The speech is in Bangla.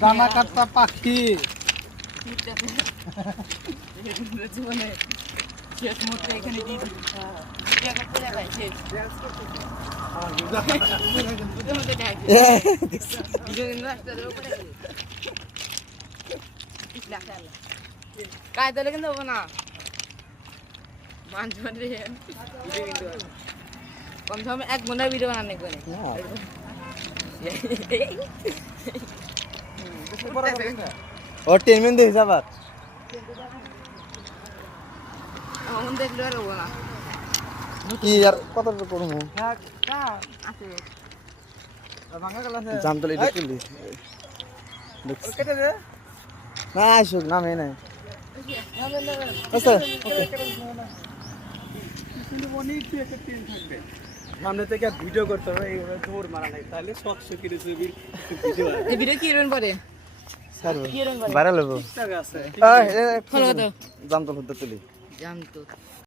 দানা কাটতা পাখি জীবনে শেষ মুহূর্তে এখানে দিয়ে দিবি काय तर কিন্তু হবে না মানছ রে কম সময় এক ঘন্টা ভিডিও বানানে করে ও 10 মিনিট দিস আবার এখন দেখলে আর হবে না কি আর কত করব আছে ভাঙা গেলাছে জামতলি এটা তুলি কেটে দে না আসুক নামে নাই না না আচ্ছা কিন্তু অনেক একটু একটা টেন থাকবে সামনে থেকে ভিডিও করতে হবে এইভাবে দৌড় মারা নাই তাহলে 100 কিলো ছবি ভিডিও এই ভিডিও কি রন পরে স্যার ভাইরাল হবো ঠিক আছে এই ফলো দাও জামতলি তুলি জাম তো